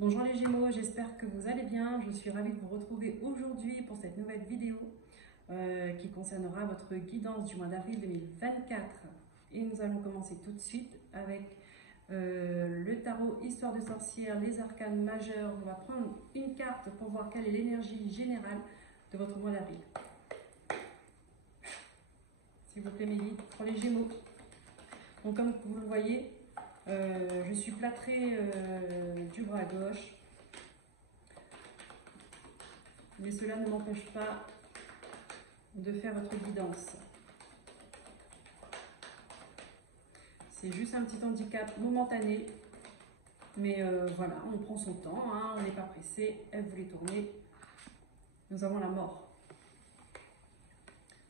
Bonjour les Gémeaux, j'espère que vous allez bien. Je suis ravie de vous retrouver aujourd'hui pour cette nouvelle vidéo qui concernera votre guidance du mois d'avril 2024. Et nous allons commencer tout de suite avec le tarot Histoire de sorcière, les arcanes majeurs. On va prendre une carte pour voir quelle est l'énergie générale de votre mois d'avril. S'il vous plaît Mélie, pour les Gémeaux. Donc comme vous le voyez, je suis plâtrée du bras gauche, mais cela ne m'empêche pas de faire votre guidance. C'est juste un petit handicap momentané, mais voilà, on prend son temps, hein, on n'est pas pressé. Elle voulait tourner, nous avons la mort.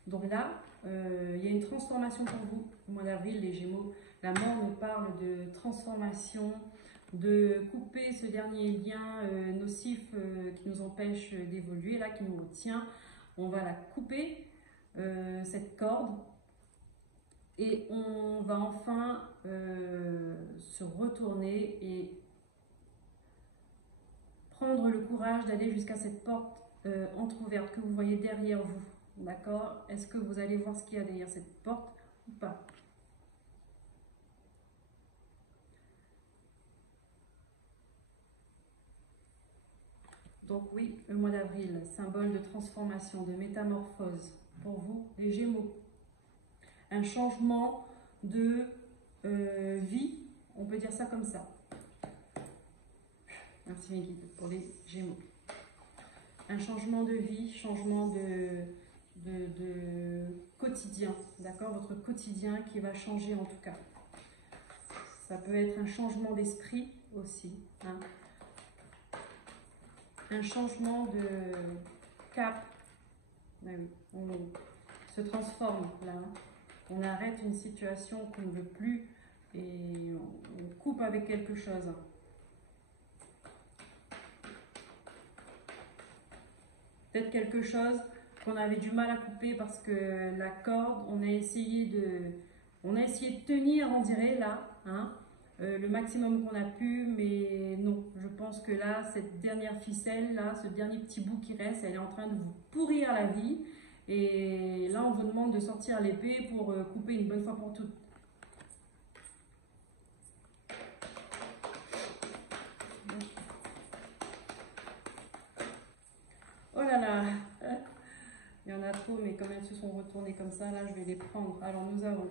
Donc là, il y a une transformation pour vous au mois d'avril, les Gémeaux. La mort nous parle de transformation, de couper ce dernier lien nocif qui nous empêche d'évoluer, là, qui nous retient. On va la couper, cette corde, et on va enfin se retourner et prendre le courage d'aller jusqu'à cette porte entrouverte que vous voyez derrière vous. D'accord? Est-ce que vous allez voir ce qu'il y a derrière cette porte ou pas? Donc oui, le mois d'avril, symbole de transformation, de métamorphose pour vous, les Gémeaux. Un changement de vie, on peut dire ça comme ça. Merci mes guides pour les Gémeaux. Un changement de vie, changement de quotidien, d'accord? Votre quotidien qui va changer en tout cas. Ça peut être un changement d'esprit aussi, hein? Un changement de cap. Ah oui, on se transforme là, hein? On arrête une situation qu'on ne veut plus et on coupe avec quelque chose. Peut-être quelque chose qu'on avait du mal à couper parce que la corde, on a essayé de tenir, on dirait là, hein, le maximum qu'on a pu, mais non, je pense que là, cette dernière ficelle, là, ce dernier petit bout qui reste, elle est en train de vous pourrir la vie. Et là, on vous demande de sortir l'épée pour couper une bonne fois pour toutes. Oh là là, il y en a trop, mais comme elles se sont retournées comme ça, là, je vais les prendre. Alors, nous avons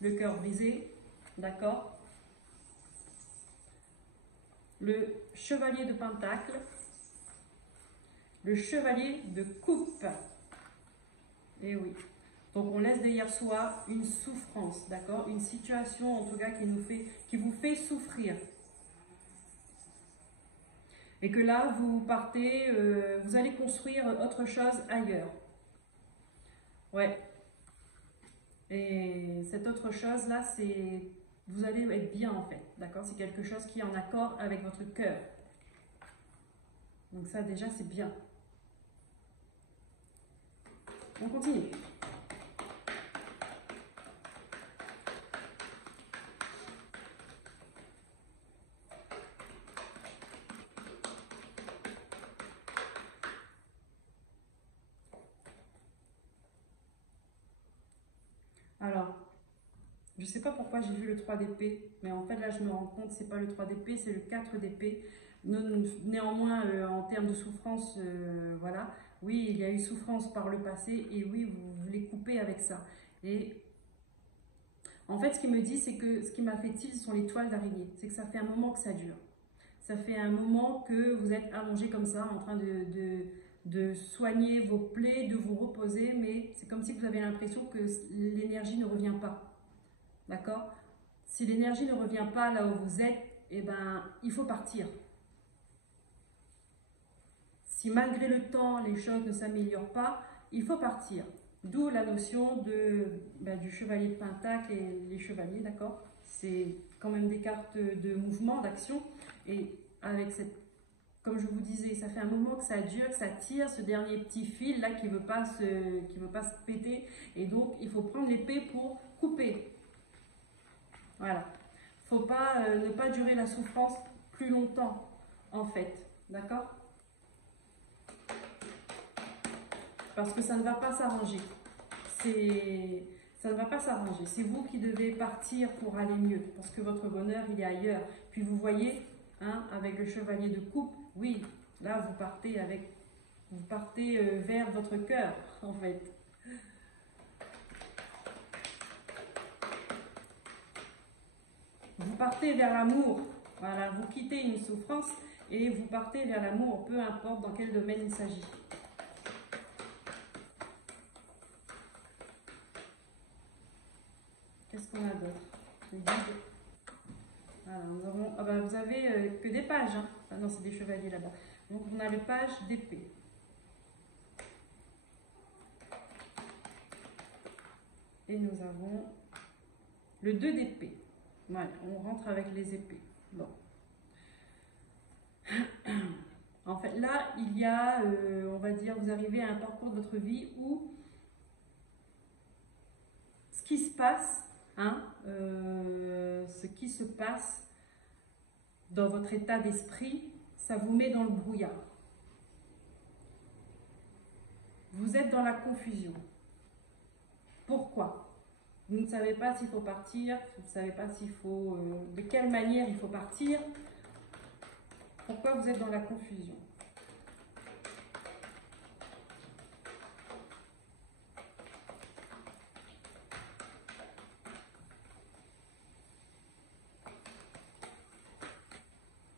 le cœur brisé, d'accord? Le chevalier de pentacle, le chevalier de coupe. Et oui. Donc, on laisse derrière soi une souffrance, d'accord? Une situation, en tout cas, qui vous fait souffrir. Et que là, vous partez, vous allez construire autre chose ailleurs. Ouais. Et cette autre chose-là, c'est... Vous allez être bien, en fait. D'accord? C'est quelque chose qui est en accord avec votre cœur. Donc ça, déjà, c'est bien. On continue. Alors, je ne sais pas pourquoi j'ai vu le 3 d'épée, mais en fait là je me rends compte que ce n'est pas le 3 d'épée, c'est le 4 d'épée. Néanmoins, en termes de souffrance, voilà, oui, il y a eu souffrance par le passé et oui, vous voulez couper avec ça. Et en fait, ce qu'il me dit, c'est que ce qui m'a fait tilt, ce sont les toiles d'araignée. C'est que ça fait un moment que ça dure. Ça fait un moment que vous êtes allongé comme ça, en train de soigner vos plaies, de vous reposer, mais c'est comme si vous avez l'impression que l'énergie ne revient pas. D'accord? Si l'énergie ne revient pas là où vous êtes, eh ben, il faut partir. Si malgré le temps, les choses ne s'améliorent pas, il faut partir. D'où la notion du chevalier de pentacle et les chevaliers, d'accord? C'est quand même des cartes de mouvement, d'action. Et avec cette, comme je vous disais, ça fait un moment que ça dure, que ça tire, ce dernier petit fil là qui ne veut pas se péter. Et donc, il faut prendre l'épée pour couper. Voilà. Il ne faut pas ne pas durer la souffrance plus longtemps, en fait. D'accord? Parce que ça ne va pas s'arranger. Ça ne va pas s'arranger. C'est vous qui devez partir pour aller mieux. Parce que votre bonheur, il est ailleurs. Puis vous voyez, hein, avec le chevalier de coupe, oui, là, vous partez vers votre cœur, en fait. Vous partez vers l'amour. Voilà, vous quittez une souffrance et vous partez vers l'amour, peu importe dans quel domaine il s'agit. Qu'est-ce qu'on a d'autre? Les guides. Alors, nous avons, ah ben, vous avez que des pages. Hein. Ah non, c'est des chevaliers là-bas. Donc, on a le page d'épée. Et nous avons le 2 d'épée. Ouais, on rentre avec les épées. Bon. En fait, là, il y a, on va dire, vous arrivez à un parcours de votre vie où ce qui se passe, hein, ce qui se passe dans votre état d'esprit, ça vous met dans le brouillard. Vous êtes dans la confusion. Pourquoi? Vous ne savez pas s'il faut partir, vous ne savez pas s'il faut, de quelle manière il faut partir. Pourquoi vous êtes dans la confusion?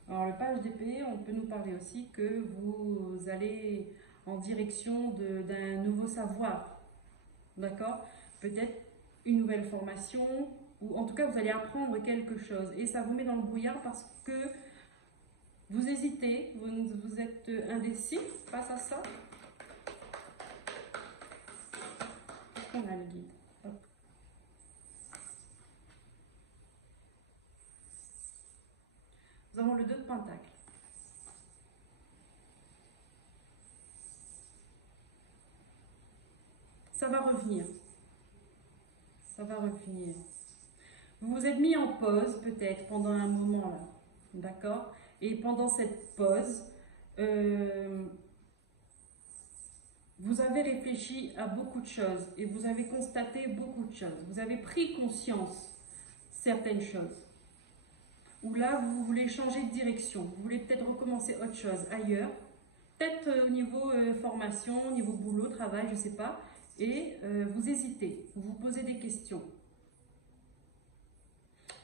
Alors le page d'épée, on peut nous parler aussi que vous allez en direction d'un nouveau savoir. D'accord? Peut-être une nouvelle formation, ou en tout cas vous allez apprendre quelque chose. Et ça vous met dans le brouillard parce que vous hésitez, vous êtes indécis face à ça. On a le guide. Hop. Nous avons le 2 de Pentacle. Ça va revenir. Ça va revenir. Vous vous êtes mis en pause peut-être pendant un moment là. D'accord? Et pendant cette pause, vous avez réfléchi à beaucoup de choses et vous avez constaté beaucoup de choses. Vous avez pris conscience certaines choses. Ou là, vous voulez changer de direction. Vous voulez peut-être recommencer autre chose ailleurs. Peut-être au niveau formation, au niveau boulot, travail, je ne sais pas. Et vous hésitez, vous vous posez des questions.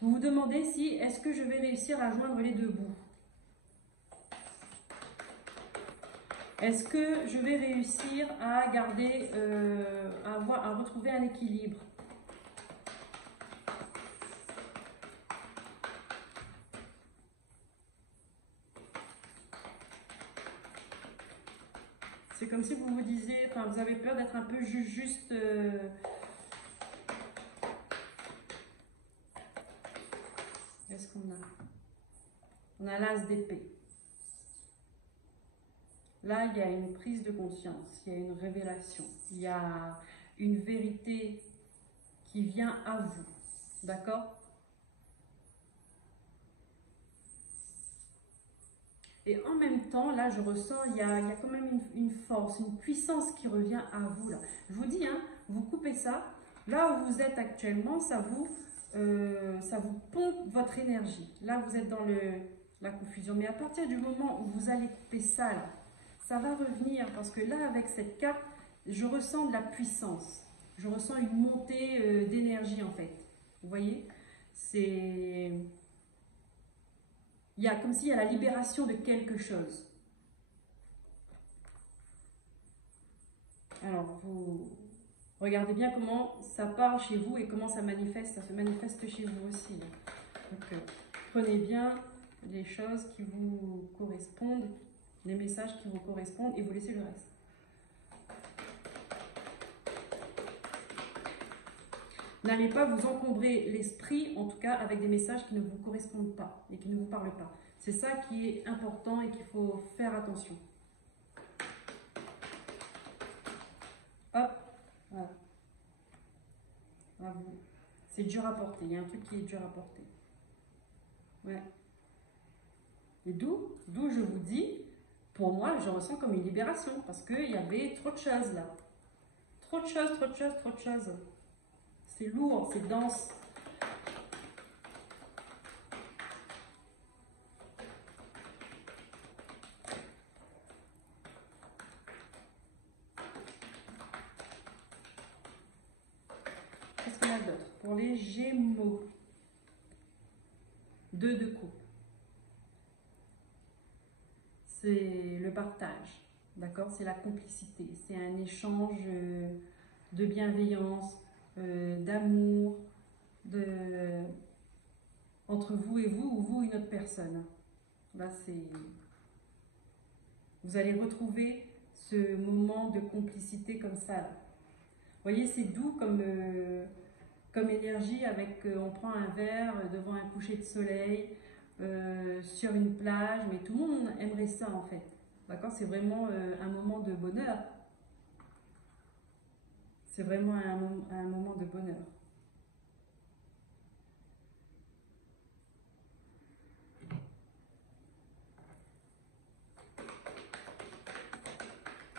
Vous vous demandez si est-ce que je vais réussir à joindre les deux bouts. Est-ce que je vais réussir à garder, à retrouver un équilibre? C'est comme si vous vous disiez, enfin vous avez peur d'être un peu juste... Qu'est-ce qu'on a? On a l'as d'épée. Là, il y a une prise de conscience, il y a une révélation, il y a une vérité qui vient à vous. D'accord? Et en même temps, là, je ressens, il y a quand même une force, une puissance qui revient à vous. Là. Je vous dis, hein, vous coupez ça. Là où vous êtes actuellement, ça vous pompe votre énergie. Là, vous êtes dans la confusion. Mais à partir du moment où vous allez couper ça, là, ça va revenir. Parce que là, avec cette carte, je ressens de la puissance. Je ressens une montée d'énergie, en fait. Vous voyez? C'est... Il y a comme s'il y a la libération de quelque chose. Alors, vous regardez bien comment ça part chez vous et comment ça se manifeste chez vous aussi. Donc, prenez bien les choses qui vous correspondent, les messages qui vous correspondent et vous laissez le reste. N'allez pas vous encombrer l'esprit, en tout cas avec des messages qui ne vous correspondent pas et qui ne vous parlent pas. C'est ça qui est important et qu'il faut faire attention. Hop, voilà. C'est dur à porter, il y a un truc qui est dur à porter. Ouais. Et d'où je vous dis, pour moi, je ressens comme une libération parce qu'il y avait trop de choses là. Trop de choses, trop de choses, trop de choses. C'est lourd, c'est dense. Qu'est-ce qu'il y a d'autre? Pour les Gémeaux, 2 de coupe. C'est le partage, d'accord? C'est la complicité, c'est un échange de bienveillance, d'amour, entre vous et vous, ou vous et une autre personne. Là, vous allez retrouver ce moment de complicité comme ça. Là. Vous voyez, c'est doux comme énergie avec, on prend un verre devant un coucher de soleil, sur une plage, mais tout le monde aimerait ça en fait. D'accord? C'est vraiment un moment de bonheur. C'est vraiment un moment de bonheur.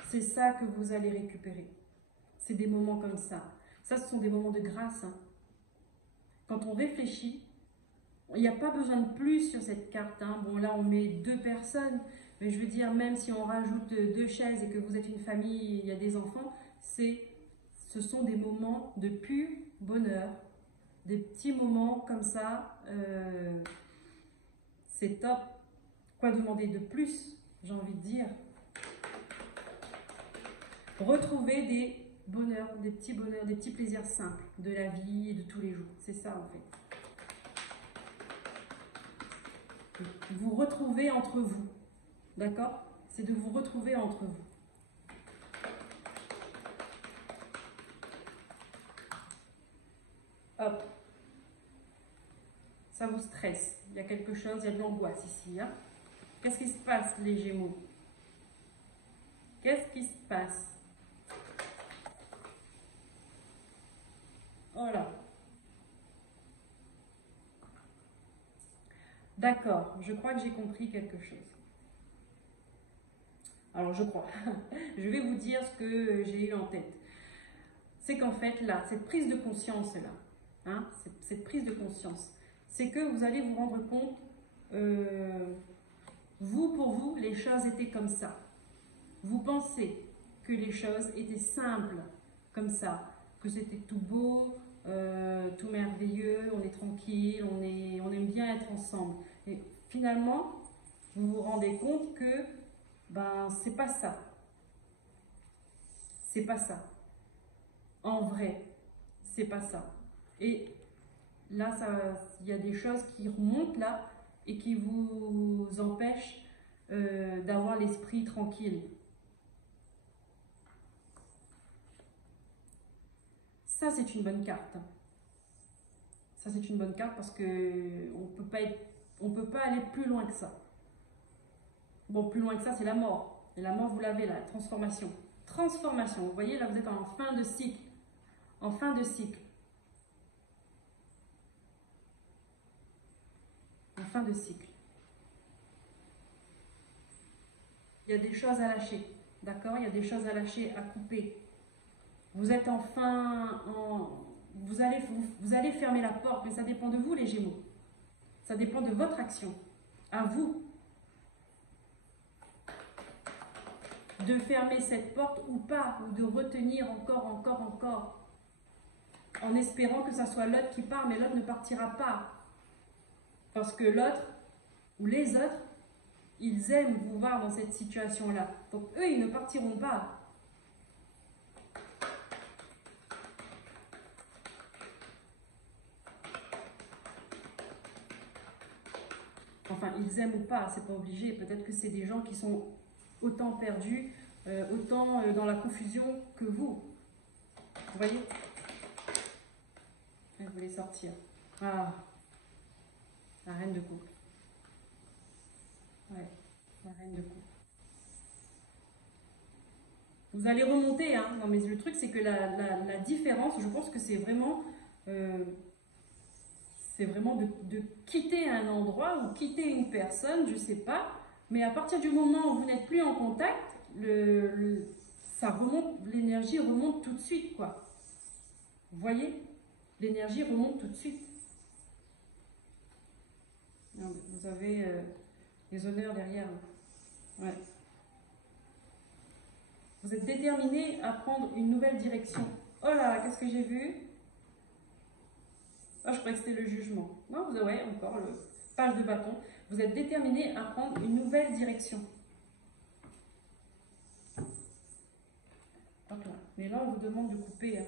C'est ça que vous allez récupérer. C'est des moments comme ça. Ça, ce sont des moments de grâce. Hein. Quand on réfléchit, il n'y a pas besoin de plus sur cette carte. Hein. Bon, là, on met 2 personnes. Mais je veux dire, même si on rajoute 2 chaises et que vous êtes une famille et il y a des enfants, ce sont des moments de pur bonheur. Des petits moments comme ça. C'est top. Quoi demander de plus, j'ai envie de dire. Retrouver des bonheurs, des petits plaisirs simples de la vie et de tous les jours. C'est ça en fait. Vous retrouver entre vous. D'accord? C'est de vous retrouver entre vous. Hop. Ça vous stresse. Il y a quelque chose, il y a de l'angoisse ici. Hein? Qu'est-ce qui se passe, les Gémeaux? Qu'est-ce qui se passe? Voilà. D'accord, je crois que j'ai compris quelque chose. Alors, je crois. Je vais vous dire ce que j'ai eu en tête. C'est qu'en fait, là, cette prise de conscience-là, hein, cette prise de conscience, c'est que vous allez vous rendre compte, vous, pour vous, les choses étaient comme ça. Vous pensez que les choses étaient simples, comme ça, que c'était tout beau, tout merveilleux, on est tranquille, on aime bien être ensemble. Et finalement, vous vous rendez compte que c'est pas ça. C'est pas ça. En vrai, c'est pas ça. Et là, il y a des choses qui remontent là et qui vous empêchent d'avoir l'esprit tranquille. Ça, c'est une bonne carte. Ça, c'est une bonne carte parce que on peut pas aller plus loin que ça. Bon, plus loin que ça, c'est la mort. Et la mort, vous l'avez là, transformation. Transformation. Vous voyez, là, vous êtes en fin de cycle. En fin de cycle. En fin de cycle. Il y a des choses à lâcher. D'accord? Il y a des choses à lâcher, à couper. Vous êtes vous allez fermer la porte, mais ça dépend de vous, les Gémeaux. Ça dépend de votre action. À vous. De fermer cette porte ou pas, ou de retenir encore, en espérant que ça soit l'autre qui part, mais l'autre ne partira pas. Parce que l'autre, ou les autres, ils aiment vous voir dans cette situation-là. Donc eux, ils ne partiront pas. Enfin, ils aiment ou pas, c'est pas obligé. Peut-être que c'est des gens qui sont autant perdus, autant dans la confusion que vous. Vous voyez? Elle voulait sortir. Ah, la reine de coupe. Ouais, la reine de coupe. Vous allez remonter, hein. Non, mais le truc, c'est que la différence, je pense que c'est vraiment... c'est vraiment de quitter un endroit ou quitter une personne, je ne sais pas. Mais à partir du moment où vous n'êtes plus en contact, ça remonte, l'énergie remonte tout de suite, quoi. Vous voyez? L'énergie remonte tout de suite. Vous avez les honneurs derrière. Ouais. Vous êtes déterminé à prendre une nouvelle direction. Oh là, qu'est-ce que j'ai vu? Oh, je croyais que c'était le jugement. Non, vous avez encore le page de bâton. Vous êtes déterminé à prendre une nouvelle direction. Hop là. Mais là, on vous demande de couper.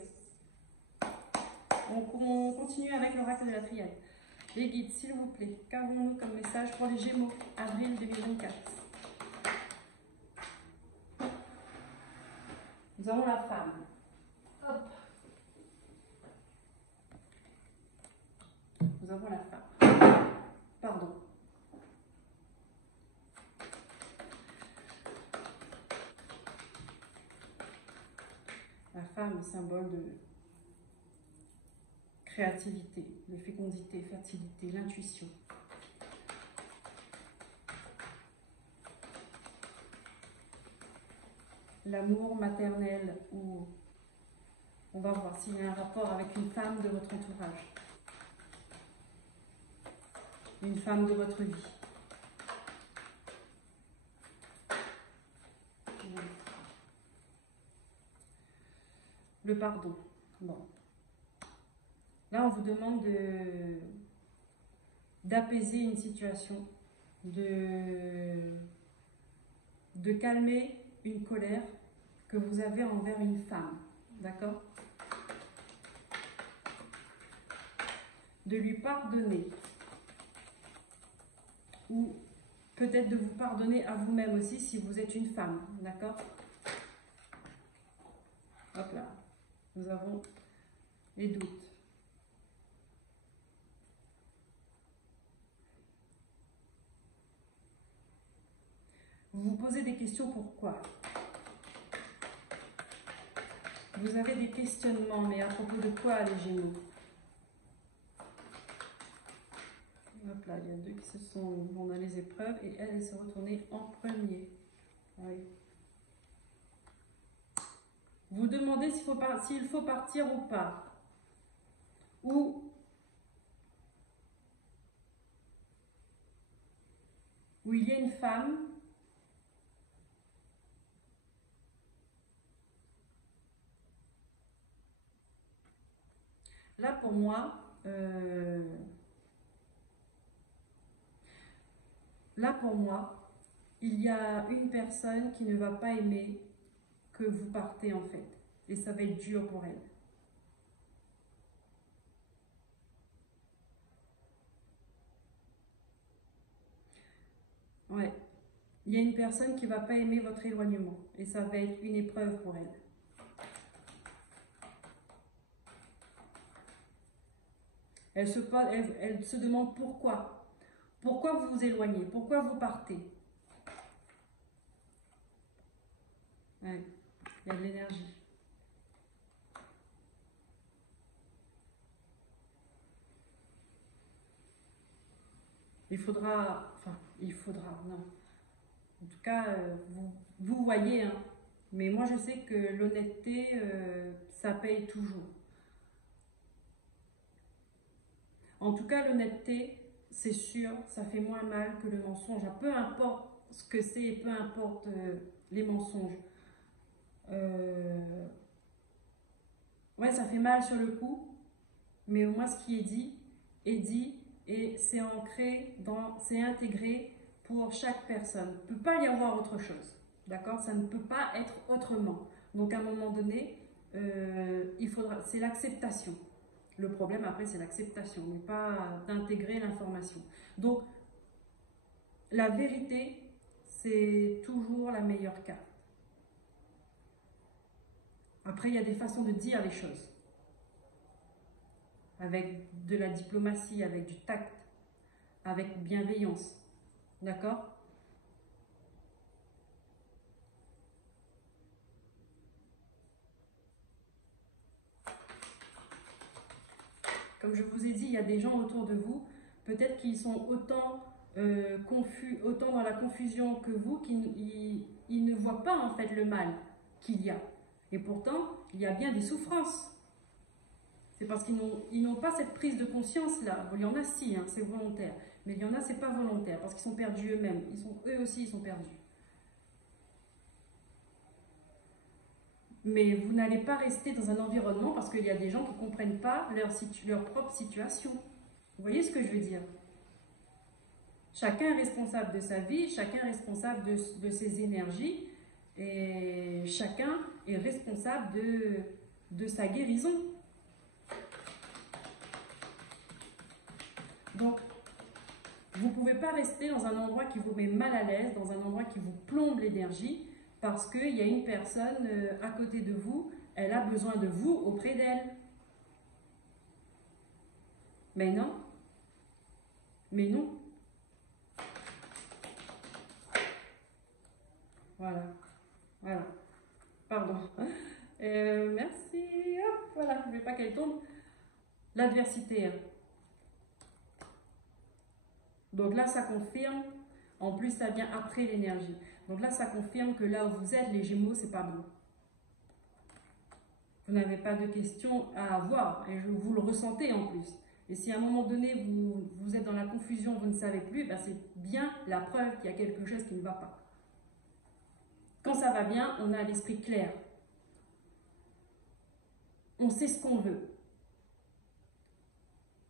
On continue avec l'oracle de la triade. Les guides, s'il vous plaît, qu'avons-nous comme message pour les Gémeaux, avril 2024? Nous avons la femme. Hop. Nous avons la femme. Pardon. La femme, symbole de créativité, de fécondité, fertilité, l'intuition. L'amour maternel, ou on va voir s'il y a un rapport avec une femme de votre entourage. Une femme de votre vie. Le pardon. Bon. Là, on vous demande d'apaiser une situation, de calmer une colère que vous avez envers une femme. D'accord? De lui pardonner. Ou peut-être de vous pardonner à vous-même aussi si vous êtes une femme. D'accord? Hop là. Nous avons les doutes. Vous vous posez des questions, pourquoi? Vous avez des questionnements, mais à propos de quoi, les Gémeaux? Hop là, il y a deux qui se sont... On a les épreuves et elle s'est retournée en premier. Oui. Vous demandez s'il faut partir ou pas. Ou il y a une femme là pour moi, il y a une personne qui ne va pas aimer que vous partez en fait. Et ça va être dur pour elle. Ouais. Il y a une personne qui ne va pas aimer votre éloignement. Et ça va être une épreuve pour elle. Elle se demande pourquoi. Pourquoi vous vous éloignez? Pourquoi vous partez? Ouais. Il y a de l'énergie. Il faudra, non. En tout cas, vous voyez, hein. Mais moi je sais que l'honnêteté, ça paye toujours. En tout cas, l'honnêteté, c'est sûr, ça fait moins mal que le mensonge. Peu importe ce que c'est, peu importe les mensonges. Ouais, ça fait mal sur le coup, mais au moins ce qui est dit et c'est ancré, c'est intégré pour chaque personne. Il ne peut pas y avoir autre chose, d'accord? Ça ne peut pas être autrement. Donc à un moment donné, c'est l'acceptation. Le problème après, c'est l'acceptation, mais pas d'intégrer l'information. Donc la vérité, c'est toujours la meilleure carte. Après, il y a des façons de dire les choses. Avec de la diplomatie, avec du tact, avec bienveillance. D'accord? Comme je vous ai dit, il y a des gens autour de vous, peut-être qu'ils sont autant confus, autant dans la confusion que vous, qu'ils ne voient pas en fait le mal qu'il y a. Et pourtant, il y a bien des souffrances. C'est parce qu'ils n'ont pas cette prise de conscience-là. Bon, il y en a si, hein, c'est volontaire. Mais il y en a, c'est pas volontaire, parce qu'ils sont perdus eux-mêmes. Eux aussi, ils sont perdus. Mais vous n'allez pas rester dans un environnement parce qu'il y a des gens qui ne comprennent pas leur propre situation. Vous voyez ce que je veux dire? Chacun est responsable de sa vie, chacun est responsable de ses énergies et chacun est responsable de sa guérison. Donc, vous ne pouvez pas rester dans un endroit qui vous met mal à l'aise, dans un endroit qui vous plombe l'énergie, parce qu'il y a une personne à côté de vous, elle a besoin de vous auprès d'elle. Mais non. Mais non. Voilà. Voilà. Pardon. Merci. Hop, voilà, je ne veux pas qu'elle tombe. L'adversité. Donc là, ça confirme. En plus, ça vient après l'énergie. Donc là, ça confirme que là où vous êtes, les Gémeaux, c'est pas bon. Vous n'avez pas de questions à avoir et vous le ressentez en plus. Et si à un moment donné, vous êtes dans la confusion, vous ne savez plus, ben c'est bien la preuve qu'il y a quelque chose qui ne va pas. Quand ça va bien, on a l'esprit clair. On sait ce qu'on veut.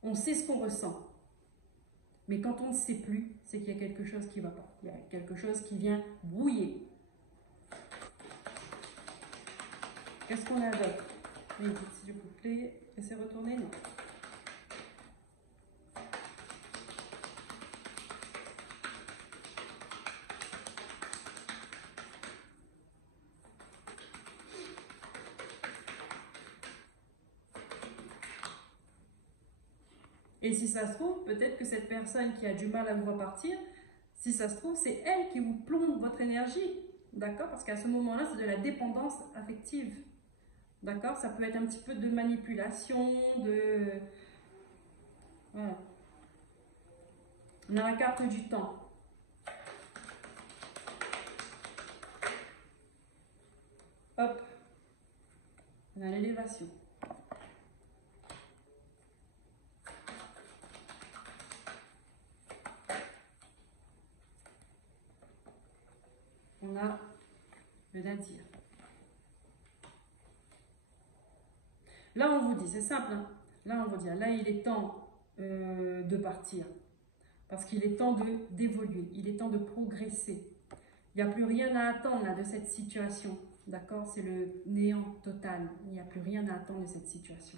On sait ce qu'on ressent. Mais quand on ne sait plus, c'est qu'il y a quelque chose qui ne va pas. Il y a quelque chose qui vient brouiller. Qu'est-ce qu'on a d'autre? Oui, s'il vous plaît, laissez retourner, non. Et si ça se trouve, peut-être que cette personne qui a du mal à vous repartir, si ça se trouve, c'est elle qui vous plombe votre énergie. D'accord? Parce qu'à ce moment-là, c'est de la dépendance affective. D'accord? Ça peut être un petit peu de manipulation, de... Voilà. On a la carte du temps. Hop. On a l'élévation. On a le nadir. Là, on vous dit, c'est simple, hein. Là, on vous dit, là, il est temps de partir. Parce qu'il est temps d'évoluer, il est temps de progresser. Il n'y a plus rien à attendre là, de cette situation. D'accord? C'est le néant total. Il n'y a plus rien à attendre de cette situation.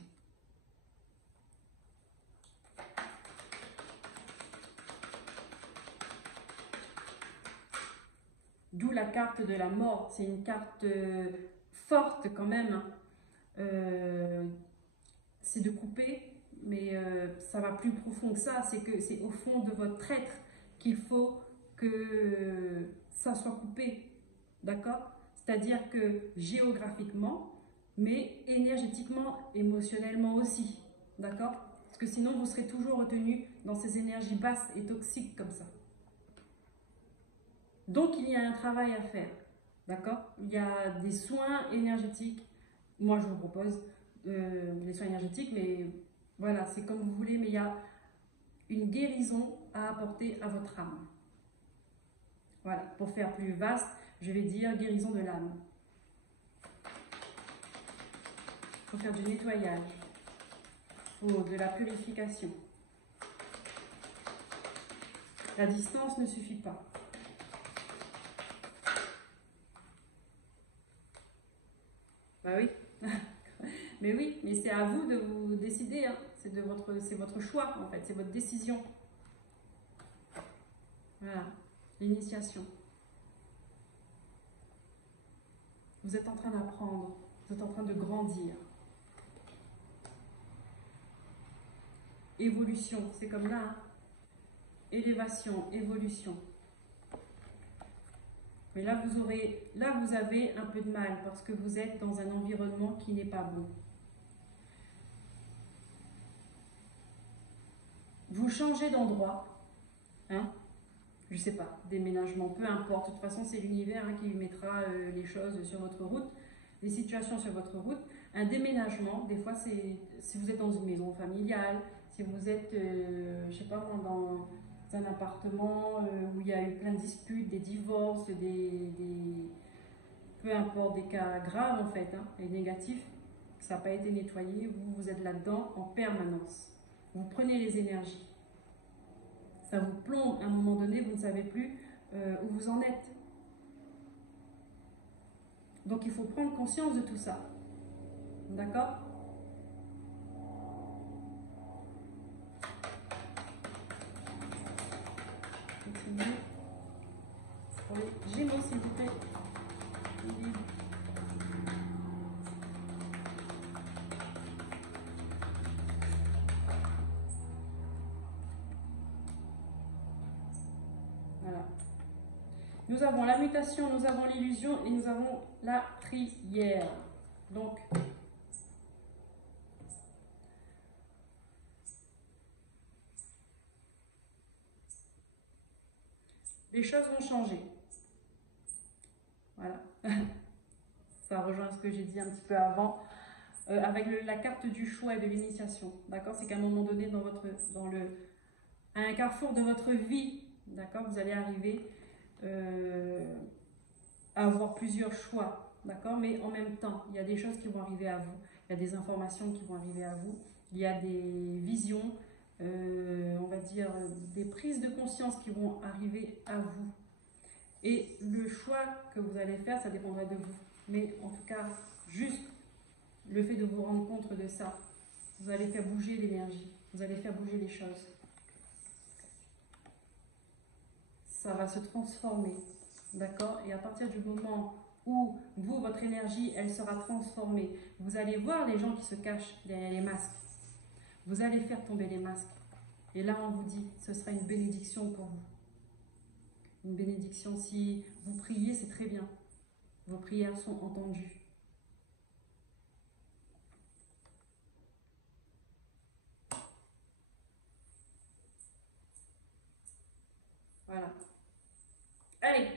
D'où la carte de la mort. C'est une carte forte quand même. C'est de couper, mais ça va plus profond que ça. C'est que c'est au fond de votre être qu'il faut que ça soit coupé. D'accord? C'est-à-dire que géographiquement, mais énergétiquement, émotionnellement aussi. D'accord? Parce que sinon, vous serez toujours retenu dans ces énergies basses et toxiques comme ça. Donc, il y a un travail à faire, d'accord? Il y a des soins énergétiques. Moi, je vous propose les soins énergétiques, mais voilà, c'est comme vous voulez, mais il y a une guérison à apporter à votre âme. Voilà, pour faire plus vaste, je vais dire guérison de l'âme. Il faut faire du nettoyage, il faut de la purification. La distance ne suffit pas. Bah oui, mais oui, mais c'est à vous de vous décider, hein. C'est votre choix en fait, c'est votre décision. Voilà, l'initiation. Vous êtes en train d'apprendre, vous êtes en train de grandir. Évolution, c'est comme là, hein. Élévation, évolution. Mais là, vous avez un peu de mal parce que vous êtes dans un environnement qui n'est pas bon. vous changez d'endroit, hein, je sais pas, déménagement, peu importe, de toute façon c'est l'univers hein, qui mettra les choses sur votre route, les situations sur votre route. Un déménagement, des fois c'est si vous êtes dans une maison familiale, si vous êtes, je sais pas moi, dans un appartement où il y a eu plein de disputes, des divorces, peu importe, des cas graves en fait, hein, et négatifs, ça n'a pas été nettoyé, vous êtes là-dedans en permanence. Vous prenez les énergies. Ça vous plombe à un moment donné, vous ne savez plus où vous en êtes. Donc il faut prendre conscience de tout ça. D'accord? Continuez. Pour les Gémeaux, s'il vous plaît. Voilà. Nous avons la mutation, nous avons l'illusion et nous avons la prière. Donc, les choses vont changer. Voilà. Ça rejoint ce que j'ai dit un petit peu avant. Avec la carte du choix et de l'initiation. D'accord? C'est qu'à un moment donné, à un carrefour de votre vie, d'accord, vous allez arriver à avoir plusieurs choix. D'accord? Mais en même temps, il y a des choses qui vont arriver à vous. Il y a des informations qui vont arriver à vous. Il y a des visions, on va dire, des prises de conscience qui vont arriver à vous. Et le choix que vous allez faire, ça dépendra de vous. Mais en tout cas, juste le fait de vous rendre compte de ça, vous allez faire bouger l'énergie, vous allez faire bouger les choses. Ça va se transformer, d'accord? Et à partir du moment où vous, votre énergie, elle sera transformée, vous allez voir les gens qui se cachent derrière les masques. Vous allez faire tomber les masques. Et là, on vous dit, ce sera une bénédiction pour vous. Une bénédiction, si vous priez, c'est très bien. Vos prières sont entendues. Voilà. Allez,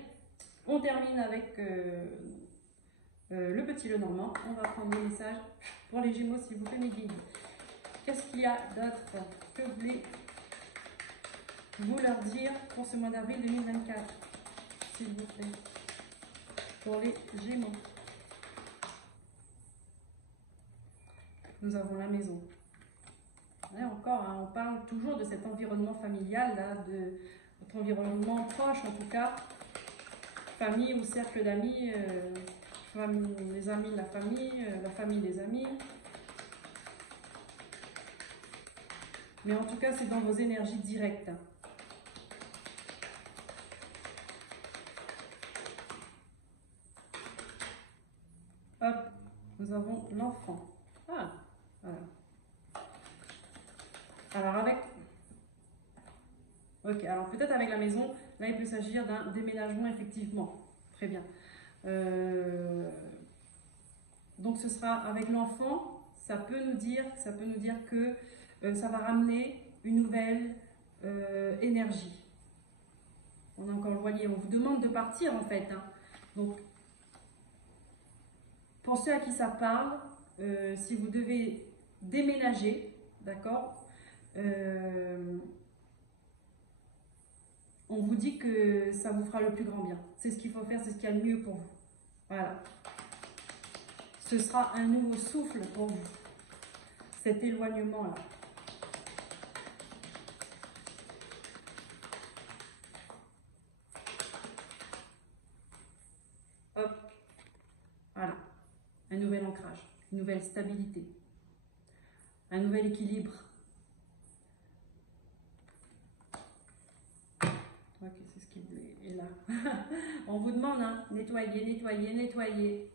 on termine avec le petit Lenormand. On va prendre des messages pour les Gémeaux, s'il vous plaît, mes guides. Qu'est-ce qu'il y a d'autre que voulez-vous leur dire pour ce mois d'avril 2024, s'il vous plaît, pour les Gémeaux? Nous avons la maison. Et encore, hein, on parle toujours de cet environnement familial, là, de votre environnement proche en tout cas, famille ou cercle d'amis, les amis de la famille des amis. Mais en tout cas, c'est dans vos énergies directes. Hop, nous avons l'enfant. Ah, voilà. Alors avec... Ok, alors peut-être avec la maison, là il peut s'agir d'un déménagement effectivement. Très bien. Donc ce sera avec l'enfant, ça peut nous dire que ça va ramener une nouvelle énergie. On a encore le voilier, on vous demande de partir en fait. Hein. Donc, pour ceux à qui ça parle, si vous devez déménager, d'accord, on vous dit que ça vous fera le plus grand bien. C'est ce qu'il faut faire, c'est ce qu'il y a de mieux pour vous. Voilà. Ce sera un nouveau souffle pour vous. Cet éloignement-là. Hop. Voilà. Un nouvel ancrage, une nouvelle stabilité, un nouvel équilibre. Ok, c'est ce qui est là. On vous demande, hein, nettoyer, nettoyer, nettoyer.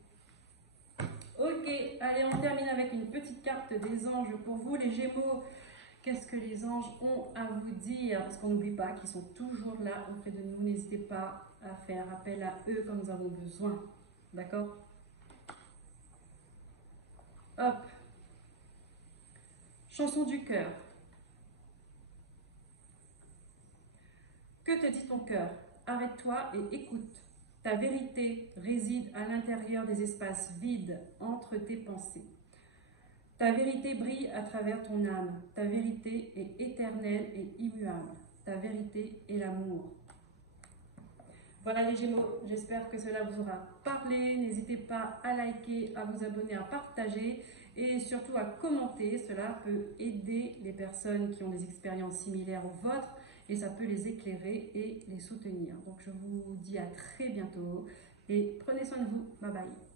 Ok, allez, on termine avec une petite carte des anges pour vous, les Gémeaux. Qu'est-ce que les anges ont à vous dire? Parce qu'on n'oublie pas qu'ils sont toujours là auprès de nous. N'hésitez pas à faire appel à eux quand nous avons besoin. D'accord? Hop. Chanson du cœur. Que te dit ton cœur? Arrête-toi et écoute. Ta vérité réside à l'intérieur des espaces vides entre tes pensées. Ta vérité brille à travers ton âme. Ta vérité est éternelle et immuable. Ta vérité est l'amour. Voilà les Gémeaux, j'espère que cela vous aura parlé. N'hésitez pas à liker, à vous abonner, à partager et surtout à commenter. Cela peut aider les personnes qui ont des expériences similaires aux vôtres et ça peut les éclairer et les soutenir. Donc je vous dis à très bientôt et prenez soin de vous. Bye bye.